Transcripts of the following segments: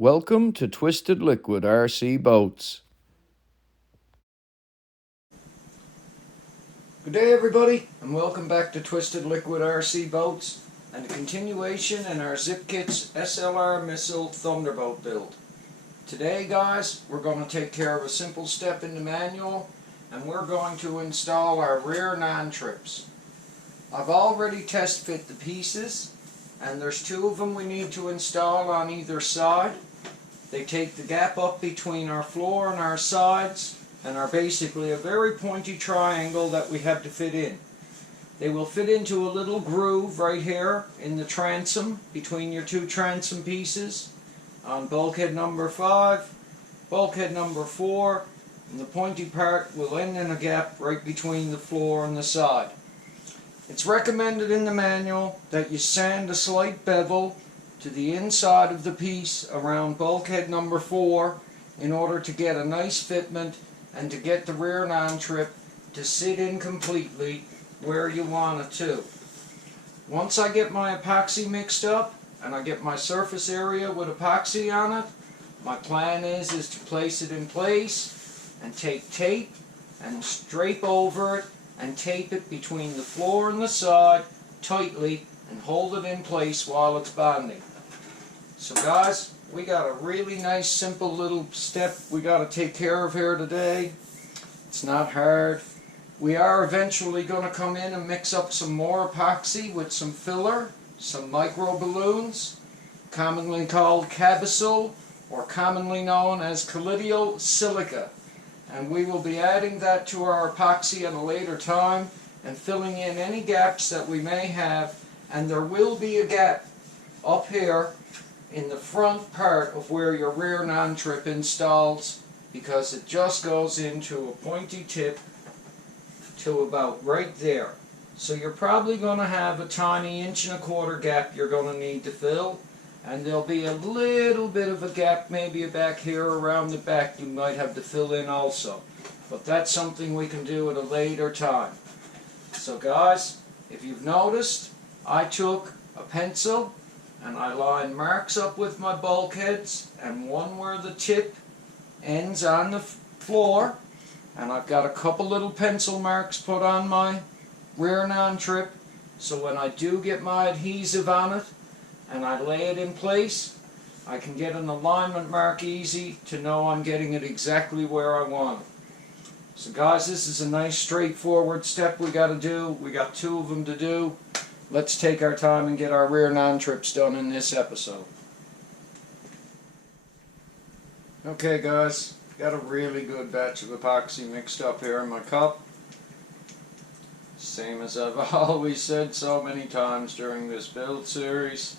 Welcome to Twisted Liquid RC Boats. Good day everybody, and welcome back to Twisted Liquid RC Boats and a continuation in our Zippkits SLR missile Thunderboat build. Today guys, we're going to take care of a simple step in the manual and we're going to install our rear non-trips. I've already test fit the pieces and there's two of them we need to install on either side. They take the gap up between our floor and our sides and are basically a very pointy triangle that we have to fit in. They will fit into a little groove right here in the transom between your two transom pieces on bulkhead number 5, bulkhead number 4, and the pointy part will end in a gap right between the floor and the side. It's recommended in the manual that you sand a slight bevel to the inside of the piece around bulkhead number 4 in order to get a nice fitment and to get the rear non-trip to sit in completely where you want it to. Once I get my epoxy mixed up and I get my surface area with epoxy on it, my plan is to place it in place and take tape and drape over it and tape it between the floor and the side tightly and hold it in place while it's bonding. So guys, we got a really nice simple little step we got to take care of here today. It's not hard. We are eventually going to come in and mix up some more epoxy with some filler, some micro balloons, commonly called Cabasol or commonly known as colloidal silica. And we will be adding that to our epoxy at a later time and filling in any gaps that we may have. And there will be a gap up here in the front part of where your rear non-trip installs because it just goes into a pointy tip to about right there. So you're probably going to have a tiny 1.25" gap you're going to need to fill, and there'll be a little bit of a gap maybe back here around the back you might have to fill in also. But that's something we can do at a later time. So guys, if you've noticed, I took a pencil and I line marks up with my bulkheads and one where the tip ends on the floor, and I've got a couple little pencil marks put on my rear non-trip so when I do get my adhesive on it and I lay it in place, I can get an alignment mark easy to know I'm getting it exactly where I want it. So guys, this is a nice straightforward step we got to do. We got 2 of them to do. Let's take our time and get our rear non-trips done in this episode. Okay guys, got a really good batch of epoxy mixed up here in my cup. Same as I've always said so many times during this build series.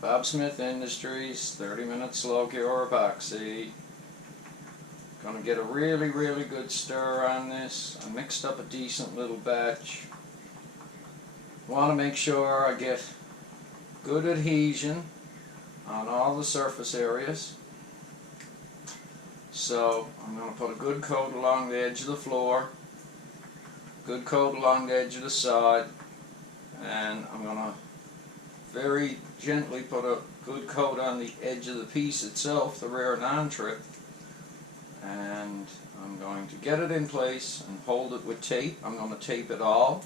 Bob Smith Industries, 30-minute slow cure epoxy. Gonna get a really good stir on this. I mixed up a decent little batch. Want to make sure I get good adhesion on all the surface areas. So I'm going to put a good coat along the edge of the floor, good coat along the edge of the side, and I'm going to very gently put a good coat on the edge of the piece itself, the rear non-trip, and I'm going to get it in place and hold it with tape. I'm going to tape it all,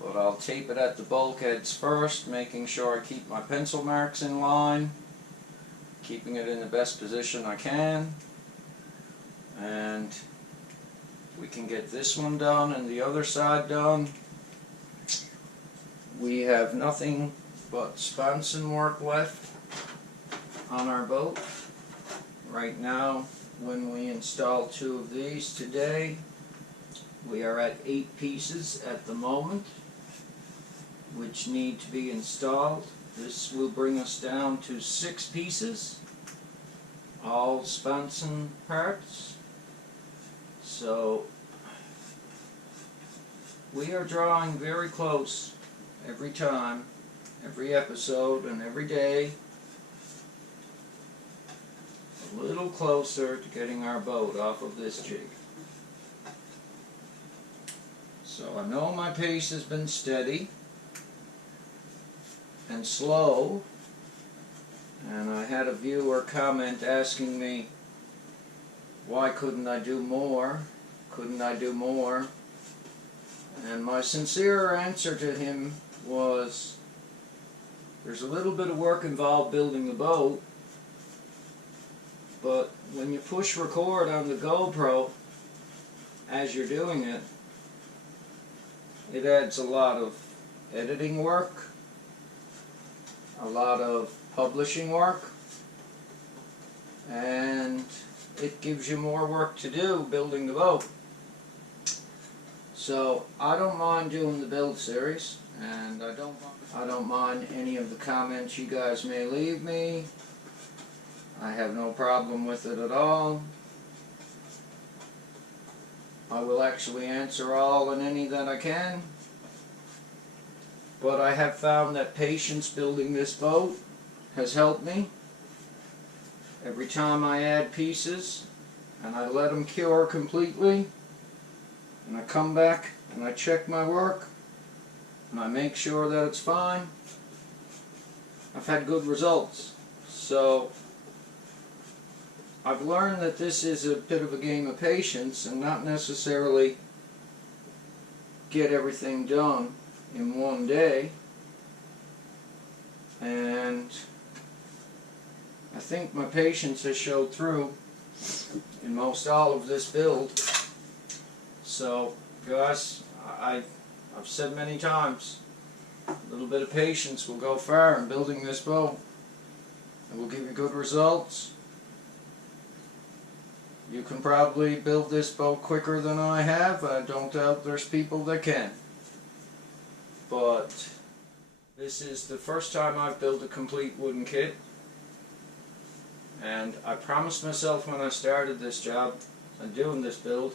but I'll tape it at the bulkheads first, making sure I keep my pencil marks in line, keeping it in the best position I can. And we can get this one done and the other side done. We have nothing but sponson work left on our boat. Right now, when we install 2 of these today, we are at 8 pieces at the moment which need to be installed. This will bring us down to 6 pieces, all sponson parts. So we are drawing very close every time, every episode and every day, a little closer to getting our boat off of this jig. So I know my pace has been steady and slow, and I had a viewer comment asking me why couldn't I do more? Couldn't I do more? And my sincere answer to him was, there's a little bit of work involved building the boat, but when you push record on the GoPro as you're doing it, it adds a lot of editing work, a lot of publishing work, and it gives you more work to do building the boat. So I don't mind doing the build series, and I don't mind any of the comments you guys may leave me. I have no problem with it at all. I will actually answer all and any that I can. But I have found that patience building this boat has helped me. Every time I add pieces and I let them cure completely, and I come back and I check my work and I make sure that it's fine, I've had good results. So I've learned that this is a bit of a game of patience and not necessarily get everything done in one day. And I think my patience has showed through in most all of this build. So guys, I've said many times, a little bit of patience will go far in building this boat. It will give you good results. You can probably build this boat quicker than I have. I don't doubt there's people that can. But this is the first time I've built a complete wooden kit. And I promised myself when I started this job and doing this build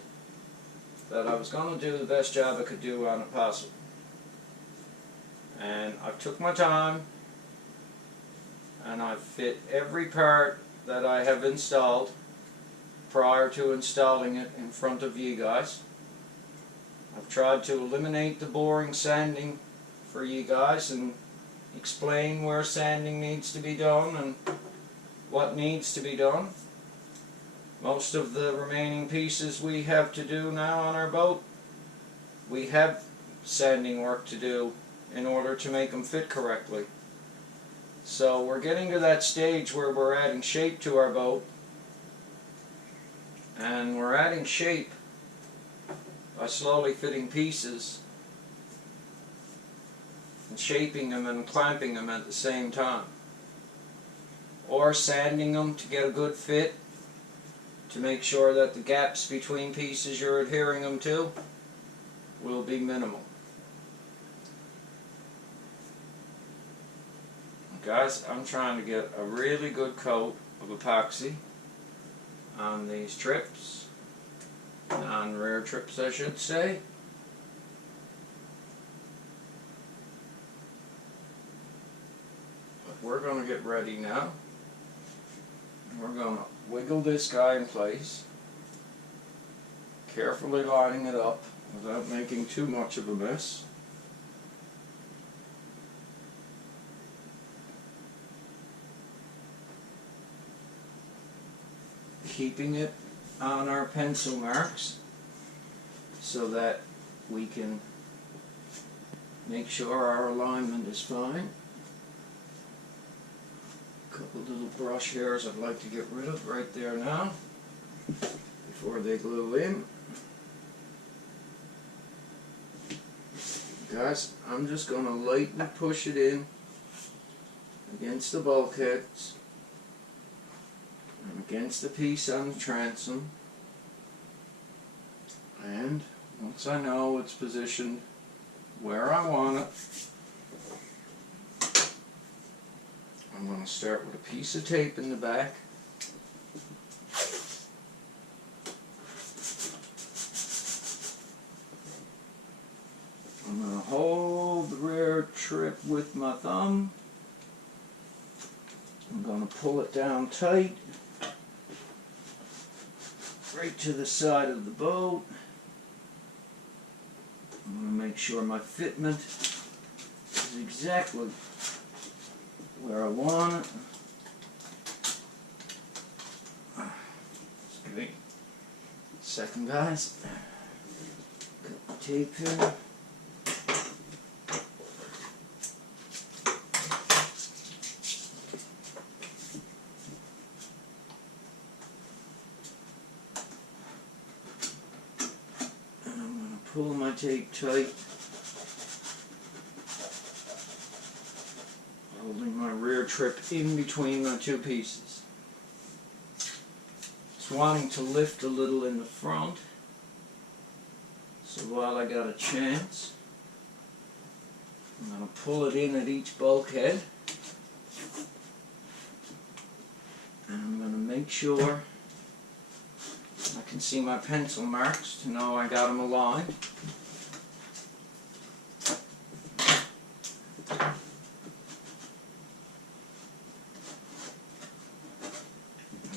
that I was going to do the best job I could do on it possible. And I took my time and I fit every part that I have installed prior to installing it in front of you guys. I've tried to eliminate the boring sanding for you guys and explain where sanding needs to be done and what needs to be done. Most of the remaining pieces we have to do now on our boat, we have sanding work to do in order to make them fit correctly. So we're getting to that stage where we're adding shape to our boat. And we're adding shape by slowly fitting pieces and shaping them and clamping them at the same time. Or sanding them to get a good fit, to make sure that the gaps between pieces you're adhering them to will be minimal. Guys, I'm trying to get a really good coat of epoxy on these trips, on rear trips I should say. But we're going to get ready now. We're going to wiggle this guy in place, carefully lining it up without making too much of a mess. Keeping it on our pencil marks so that we can make sure our alignment is fine. A couple little brush hairs I'd like to get rid of right there now before they glue in. Guys, I'm just going to lightly push it in against the bulkheads and against the piece on the transom, and once I know it's positioned where I want it, I'm going to start with a piece of tape in the back. I'm going to hold the rear trip with my thumb. I'm going to pull it down tight, right to the side of the boat. I'm going to make sure my fitment is exactly where I want it. Second, guys. Got the tape here. And I'm going to pull my tape tight, holding my rear trip in between the two pieces. It's wanting to lift a little in the front, so while I got a chance, I'm going to pull it in at each bulkhead, and I'm going to make sure I can see my pencil marks to know I got them aligned.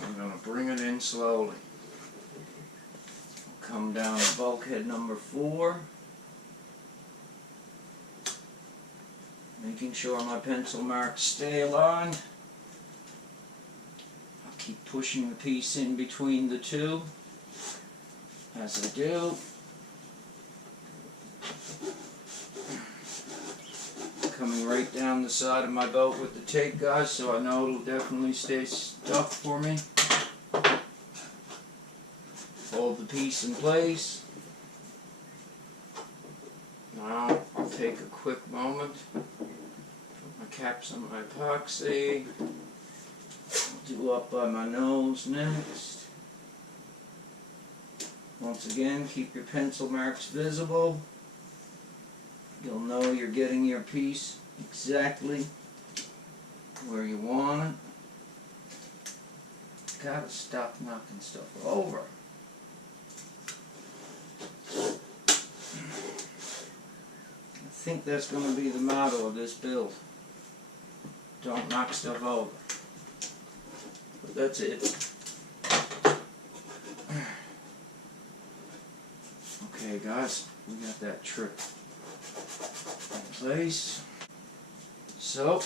I'm going to bring it in slowly. Come down to bulkhead number 4, making sure my pencil marks stay aligned. I'll keep pushing the piece in between the two as I do. Coming right down the side of my boat with the tape, guys, so I know it'll definitely stay stuck for me. Hold the piece in place. Now I'll take a quick moment, put my caps on my epoxy. I'll do up by my nose next. Once again, keep your pencil marks visible. You'll know you're getting your piece exactly where you want it. Gotta stop knocking stuff over. I think that's going to be the motto of this build. Don't knock stuff over. But that's it. Okay, guys, we got that trip in place. So,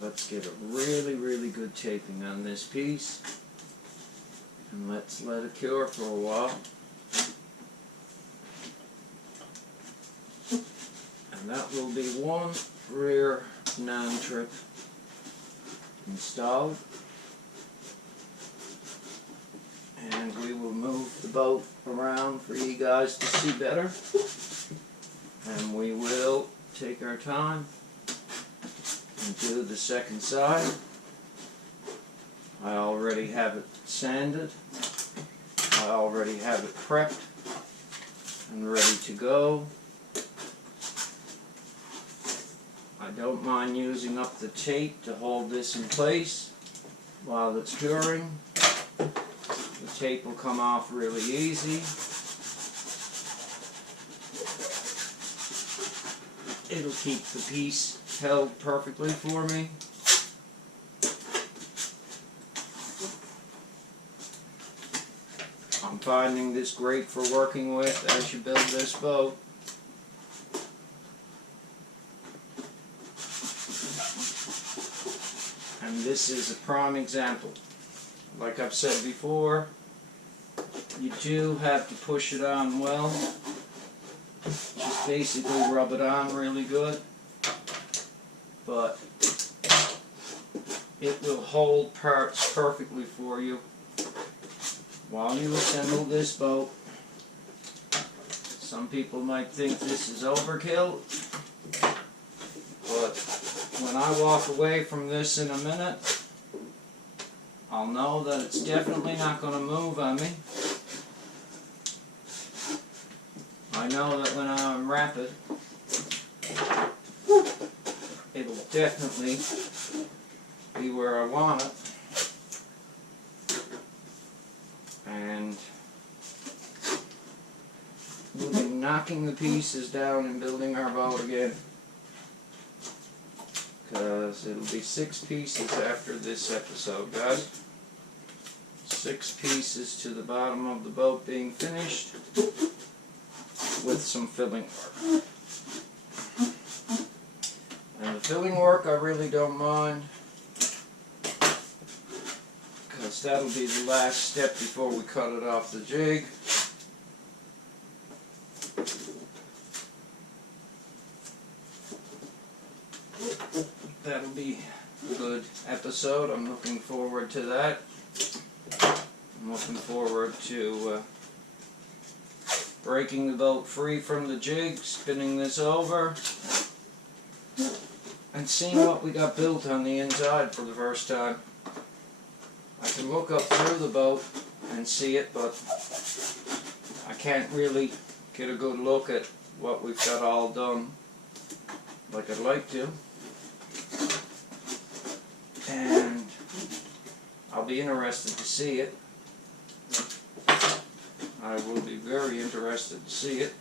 let's get a really good taping on this piece. And let's let it cure for a while. And that will be one rear non-trip installed. And we will move the boat around for you guys to see better. And we will take our time and do the second side. I already have it sanded. I already have it prepped and ready to go. I don't mind using up the tape to hold this in place while it's curing. The tape will come off really easy. It'll keep the piece held perfectly for me. I'm finding this great for working with as you build this boat. And this is a prime example. Like I've said before, you do have to push it on well. Just basically rub it on really good. But it will hold parts perfectly for you while you assemble this boat. Some people might think this is overkill, but when I walk away from this in a minute, I'll know that it's definitely not going to move on me. I know that when I unwrap it, it'll definitely be where I want it. And we'll be knocking the pieces down and building our boat again. Because it'll be 6 pieces after this episode, guys. 6 pieces to the bottom of the boat being finished with some filling work. And the filling work I really don't mind, because guys, that'll be the last step before we cut it off the jig. That'll be a good episode. I'm looking forward to that. I'm looking forward to breaking the boat free from the jig, spinning this over, and seeing what we got built on the inside for the first time. I can look up through the boat and see it, but I can't really get a good look at what we've got all done like I'd like to. And I'll be interested to see it. I will be very interested to see it.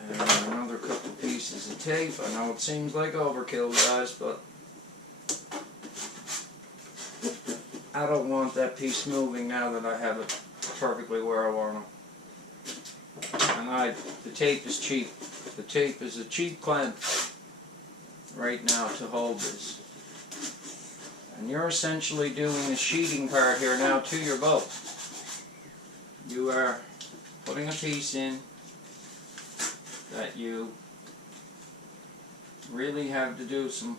And another couple pieces of tape. I know it seems like overkill, guys, but I don't want that piece moving now that I have it perfectly where I want it. And the tape is cheap. The tape is a cheap clamp right now to hold this. And you're essentially doing the sheeting part here now to your boat. You are putting a piece in that you really have to do some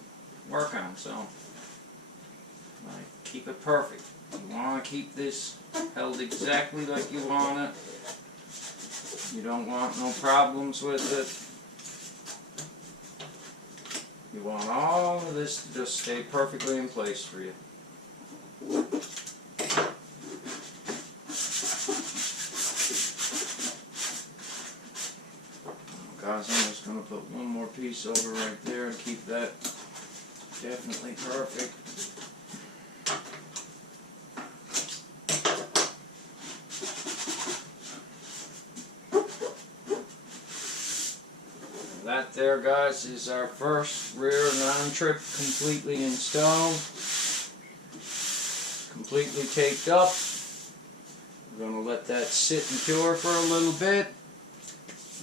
work on, so keep it perfect. You want to keep this held exactly like you want it. You don't want no problems with it. You want all of this to just stay perfectly in place for you. Guys, I'm just going to put one more piece over right there and keep that definitely perfect. That there, guys, is our first rear non-trip completely installed, completely taped up. We're going to let that sit and cure for a little bit,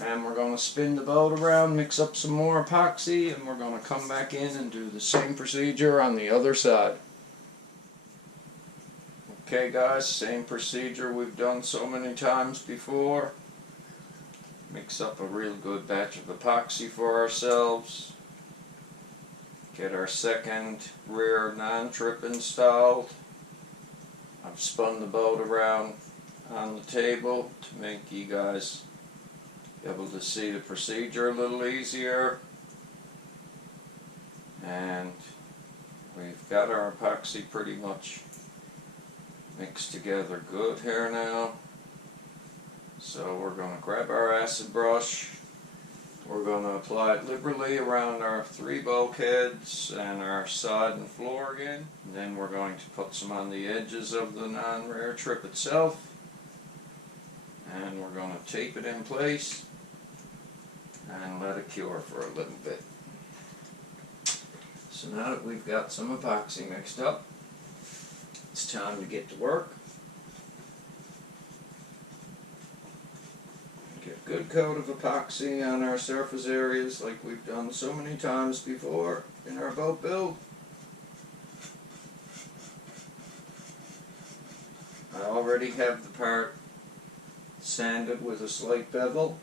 and we're going to spin the boat around, mix up some more epoxy, and we're going to come back in and do the same procedure on the other side. Okay, guys, same procedure we've done so many times before. Mix up a real good batch of epoxy for ourselves. Get our second rear non-trip installed. I've spun the boat around on the table to make you guys be able to see the procedure a little easier. And we've got our epoxy pretty much mixed together good here now. So we're going to grab our acid brush, we're going to apply it liberally around our 3 bulkheads and our side and floor again. And then we're going to put some on the edges of the non-rear trip itself. And we're going to tape it in place and let it cure for a little bit. So now that we've got some epoxy mixed up, it's time to get to work. Get a good coat of epoxy on our surface areas like we've done so many times before in our boat build. I already have the part sanded with a slight bevel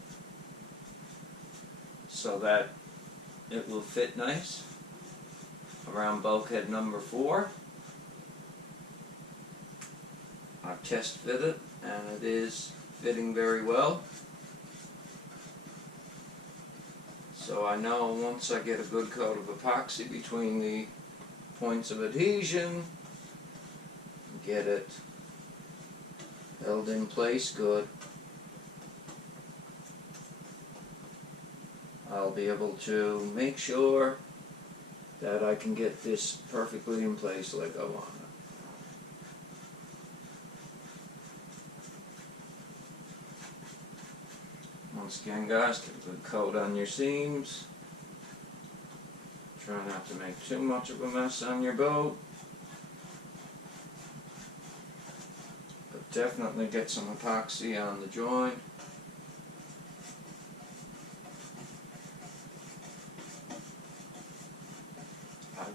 so that it will fit nice around bulkhead number 4. I've test fit it and it is fitting very well. So I know once I get a good coat of epoxy between the points of adhesion, get it held in place good, I'll be able to make sure that I can get this perfectly in place like I want it. Once again, guys, get a good coat on your seams. Try not to make too much of a mess on your boat. But definitely get some epoxy on the joint.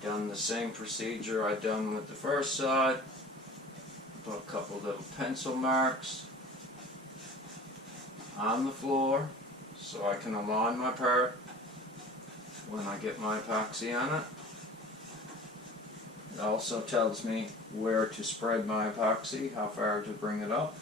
done the same procedure I done with the first side. Put a couple little pencil marks on the floor so I can align my part when I get my epoxy on it. It also tells me where to spread my epoxy, how far to bring it up.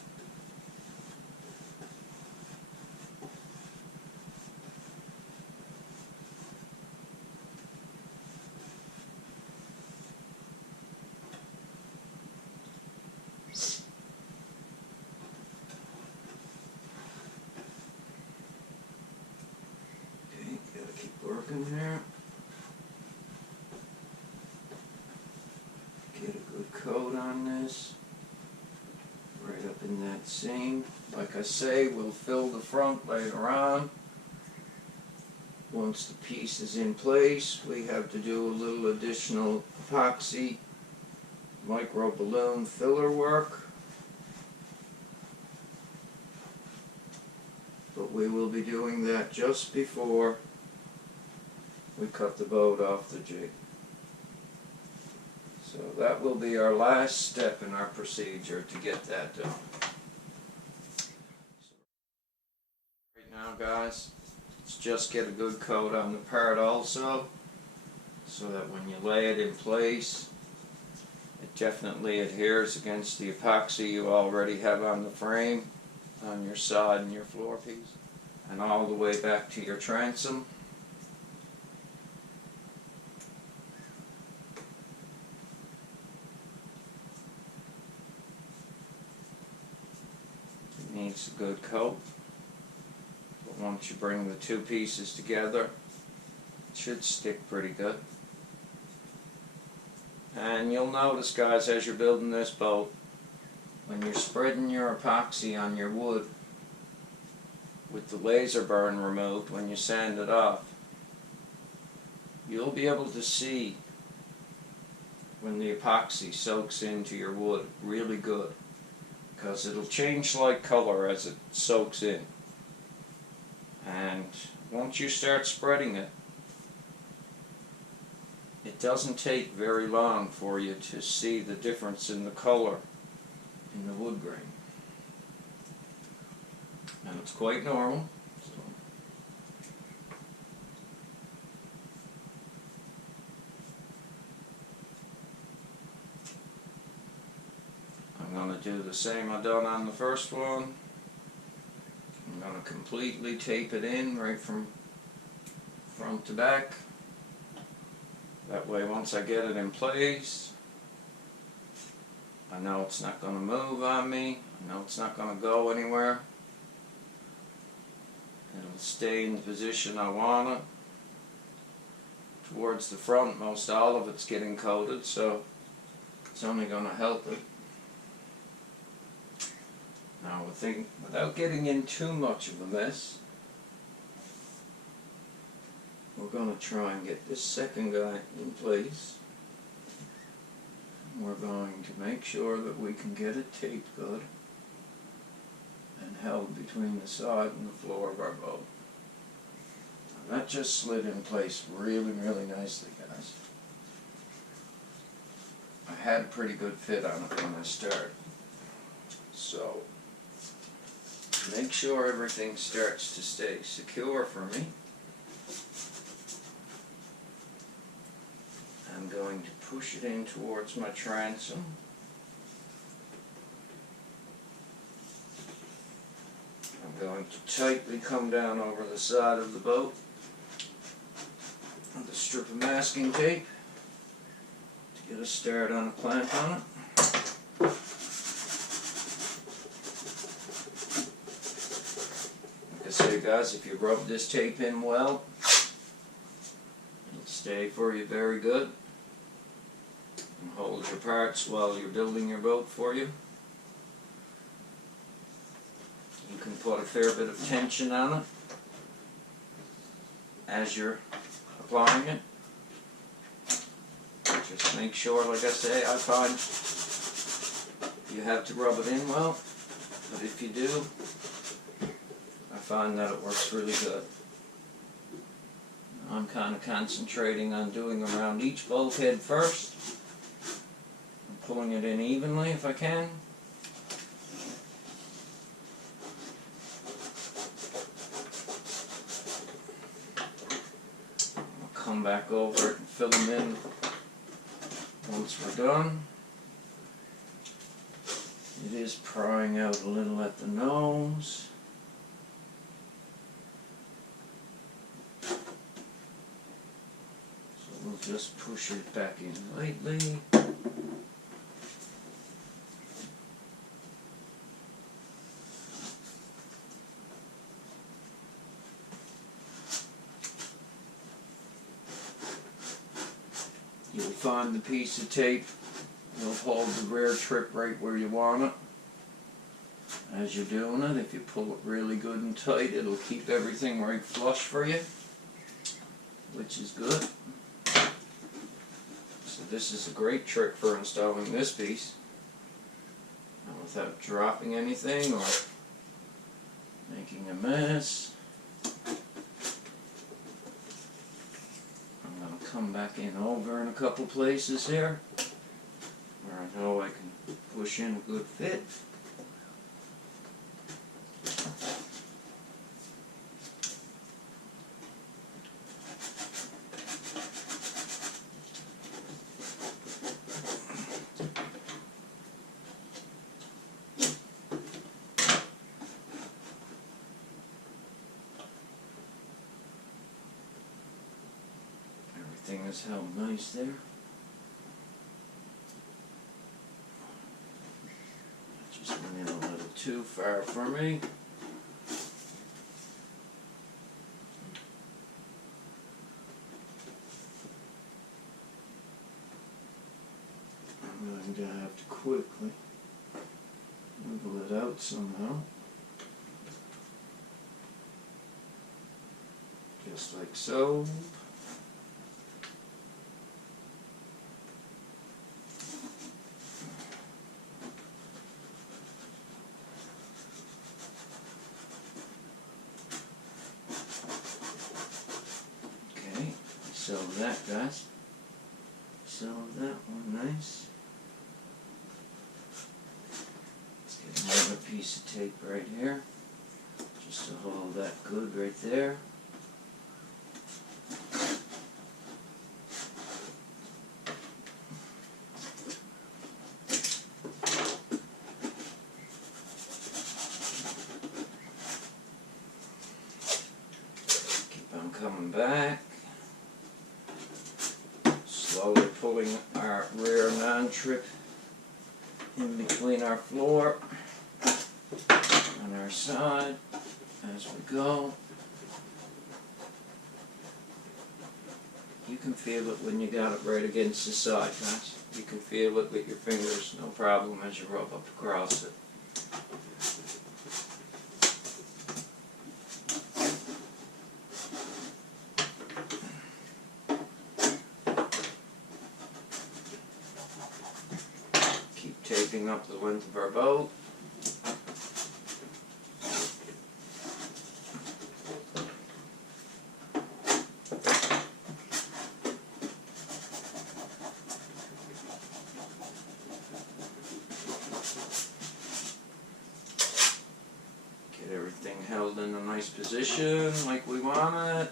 Okay, gotta keep working here. Get a good coat on this, right up in that seam. Like I say, we'll fill the front later on. Once the piece is in place, we have to do a little additional epoxy micro balloon filler work. But we will be doing that just before we cut the boat off the jig. So that will be our last step in our procedure to get that done. Right now, guys, let's just get a good coat on the part also, so that when you lay it in place, it definitely adheres against the epoxy you already have on the frame, on your side and your floor piece, and all the way back to your transom. Needs a good coat, but once you bring the two pieces together, it should stick pretty good. And you'll notice, guys, as you're building this boat, when you're spreading your epoxy on your wood with the laser burn removed, when you sand it off, you'll be able to see when the epoxy soaks into your wood really good, because it'll change light color as it soaks in. And once you start spreading it, it doesn't take very long for you to see the difference in the color in the wood grain. And it's quite normal. I'm going to do the same I done on the first one. I'm going to completely tape it in right from front to back. That way, once I get it in place, I know it's not going to move on me. I know it's not going to go anywhere. It'll stay in the position I want it. Towards the front, most all of it's getting coated, so it's only going to help it. Now, without getting in too much of a mess, we're going to try and get this second guy in place. We're going to make sure that we can get it taped good and held between the side and the floor of our boat. Now, that just slid in place really, really nicely, guys. I had a pretty good fit on it when I started. So, make sure everything starts to stay secure for me. I'm going to push it in towards my transom. I'm going to tightly come down over the side of the boat with a strip of masking tape to get a start on a clamp on it. Like I say, guys, if you rub this tape in well, it'll stay for you very good and hold your parts while you're building your boat for you. You can put a fair bit of tension on it as you're applying it. Just make sure, like I say, I find you have to rub it in well, but if you do, I find that it works really good. I'm kind of concentrating on doing around each bulkhead first. I'm pulling it in evenly if I can. I'll come back over it and fill them in once we're done. It is prying out a little at the nose. We'll just push it back in lightly. You'll find the piece of tape will hold the rear trip right where you want it. As you're doing it, if you pull it really good and tight, it'll keep everything right flush for you, which is good. So this is a great trick for installing this piece without dropping anything or making a mess. I'm going to come back in over in a couple places here where I know I can push in a good fit. Everything is held nice there. Just went in a little too far for me. I'm going to have to quickly wiggle it out somehow. Just like so. So that, guys. So that one nice. Let's get another piece of tape right here, just to hold that good right there. Keep on coming back. Slowly pulling our rear non-trip in between our floor on our side as we go. You can feel it when you got it right against the side, guys. You can feel it with your fingers, no problem, as you rub up across it. Taping up the length of our boat. Get everything held in a nice position like we want it.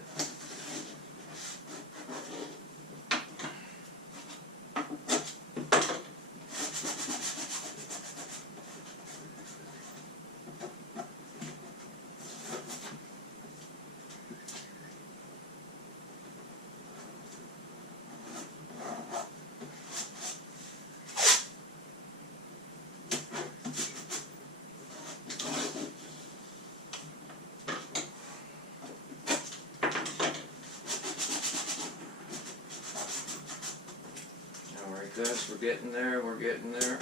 Guys, we're getting there, we're getting there.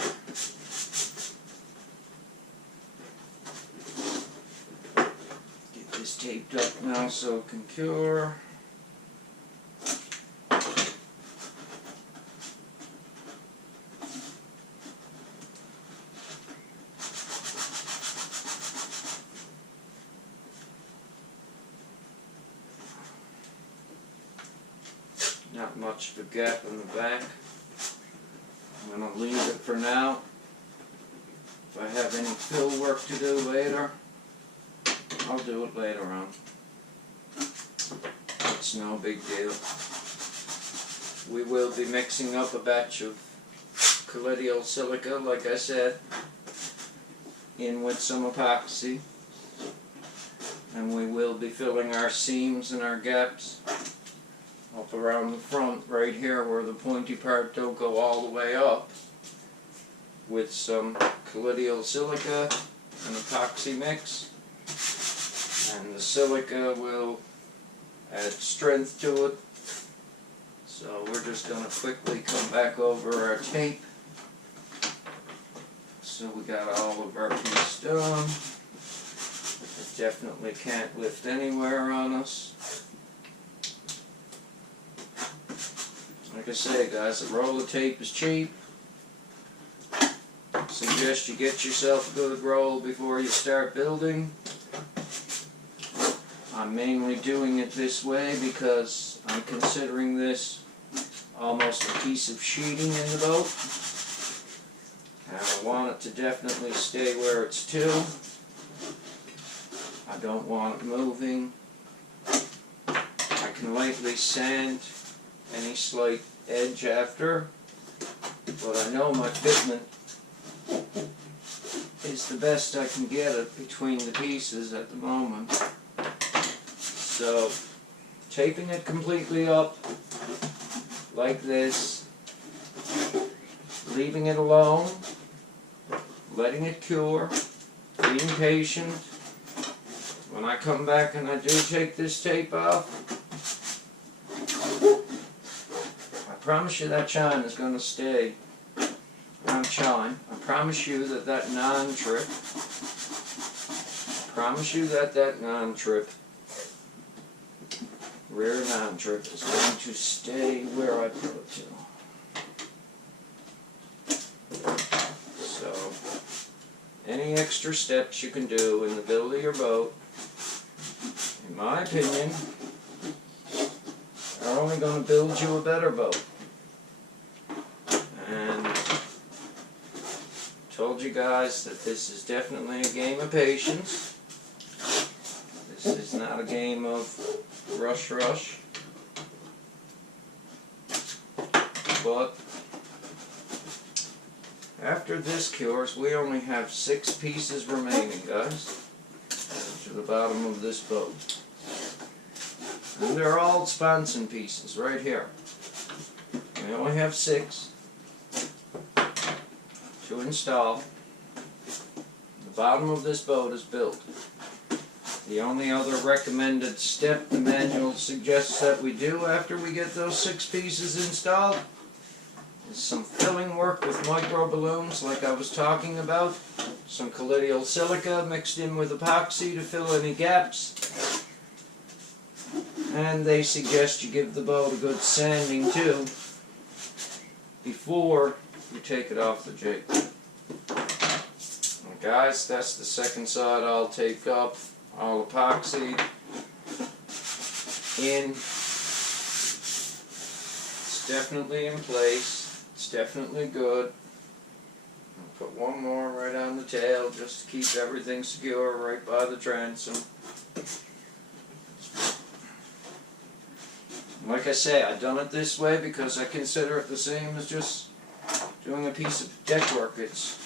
Get this taped up now so it can cure. much of a gap in the back. I'm going to leave it for now. If I have any fill work to do later, I'll do it later on. It's no big deal. We will be mixing up a batch of colloidal silica, like I said, in with some epoxy. And we will be filling our seams and our gaps up around the front, right here where the pointy part don't go all the way up, with some colloidal silica and epoxy mix. And the silica will add strength to it. So we're just going to quickly come back over our tape. So we got all of our piece done. It definitely can't lift anywhere on us. Like I say, guys, a roll of tape is cheap. Suggest you get yourself a good roll before you start building. I'm mainly doing it this way because I'm considering this almost a piece of sheeting in the boat. And I want it to definitely stay where it's to. I don't want it moving. I can lightly sand any slight edge after, but I know my fitment is the best I can get it between the pieces at the moment. So, taping it completely up like this, leaving it alone, letting it cure, being patient. When I come back and I do take this tape off, I promise you that chine is going to stay on chine. I promise you that that non-trip, rear non-trip is going to stay where I put it to. So, any extra steps you can do in the build of your boat, in my opinion, are only going to build you a better boat. And told you guys that this is definitely a game of patience. This is not a game of rush. But after this cures, we only have 6 pieces remaining, guys, to the bottom of this boat. And they're all sponson pieces right here. We only have 6 to install. The bottom of this boat is built. The only other recommended step the manual suggests that we do after we get those 6 pieces installed is some filling work with micro balloons like I was talking about. Some colloidal silica mixed in with epoxy to fill any gaps. And they suggest you give the boat a good sanding too before you take it off the jig. And guys, that's the second side all taped up, all epoxy in. It's definitely in place. It's definitely good. I'll put one more right on the tail just to keep everything secure right by the transom. Like I say, I've done it this way because I consider it the same as just doing a piece of deck work. It's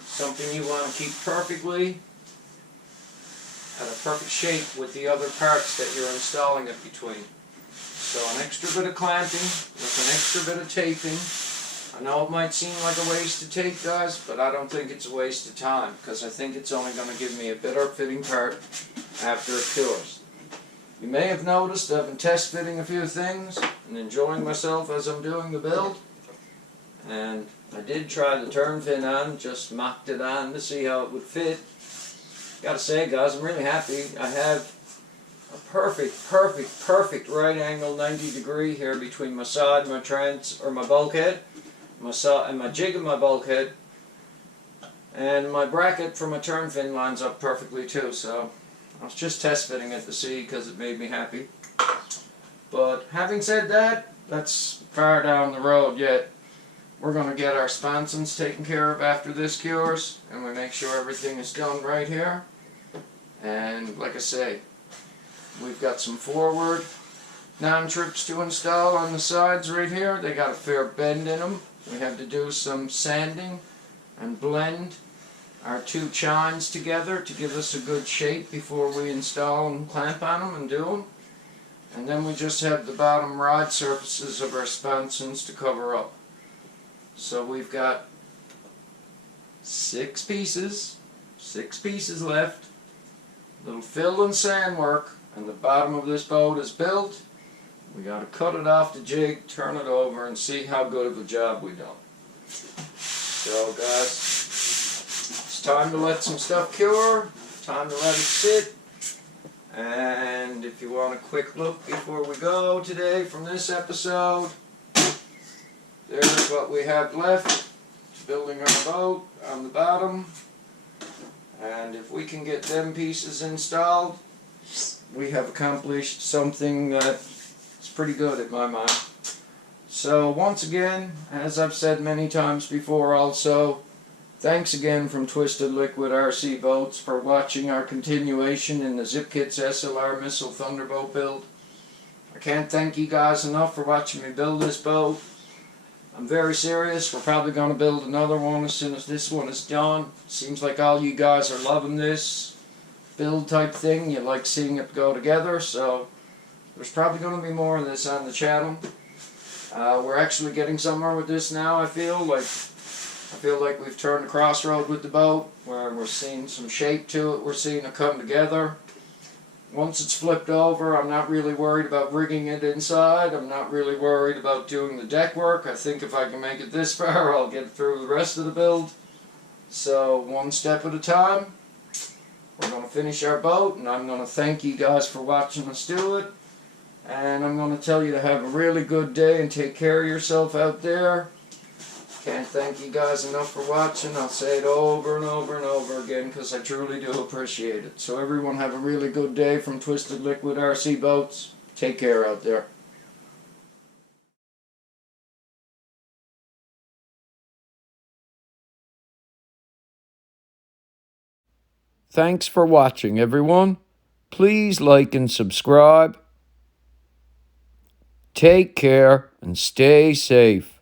something you want to keep perfectly at a perfect shape with the other parts that you're installing it between. So an extra bit of clamping with an extra bit of taping. I know it might seem like a waste of tape, guys, but I don't think it's a waste of time because I think it's only going to give me a better fitting part after it cures. You may have noticed I've been test fitting a few things and enjoying myself as I'm doing the build. And I did try the turn fin on, just mocked it on to see how it would fit. Gotta say, guys, I'm really happy. I have a perfect right angle 90 degree here between my side, my bulkhead, my jig and my bulkhead, and my bracket for my turn fin lines up perfectly too. So I was just test fitting it to see because it made me happy. But having said that, that's far down the road yet. We're going to get our sponsons taken care of after this cures, and we make sure everything is done right here. And like I say, we've got some forward non-trips to install on the sides right here. They got a fair bend in them. We have to do some sanding and blend our two chines together to give us a good shape before we install and clamp on them and do them. And then we just have the bottom rod surfaces of our sponsons to cover up. So we've got six pieces left. Little fill and sand work, and the bottom of this boat is built. We got to cut it off the jig, turn it over, and see how good of a job we done. So guys, it's time to let some stuff cure, time to let it sit. And if you want a quick look before we go today from this episode, there's what we have left. It's building our boat on the bottom. And if we can get them pieces installed, we have accomplished something that's pretty good in my mind. So once again, as I've said many times before also, thanks again from Twisted Liquid RC Boats for watching our continuation in the Zippkits SLR missile Thunderboat build. I can't thank you guys enough for watching me build this boat. I'm very serious. We're probably going to build another one as soon as this one is done. Seems like all you guys are loving this build type thing. You like seeing it go together, so there's probably going to be more of this on the channel. We're actually getting somewhere with this now. I feel like we've turned a crossroad with the boat, where we're seeing some shape to it. We're seeing it come together. Once it's flipped over, I'm not really worried about rigging it inside. I'm not really worried about doing the deck work. I think if I can make it this far, I'll get through the rest of the build. So one step at a time. We're going to finish our boat, and I'm going to thank you guys for watching us do it. And I'm going to tell you to have a really good day and take care of yourself out there. Can't thank you guys enough for watching. I'll say it over and over and over again because I truly do appreciate it. So everyone have a really good day from Twisted Liquid RC Boats. Take care out there. Thanks for watching, everyone. Please like and subscribe. Take care and stay safe.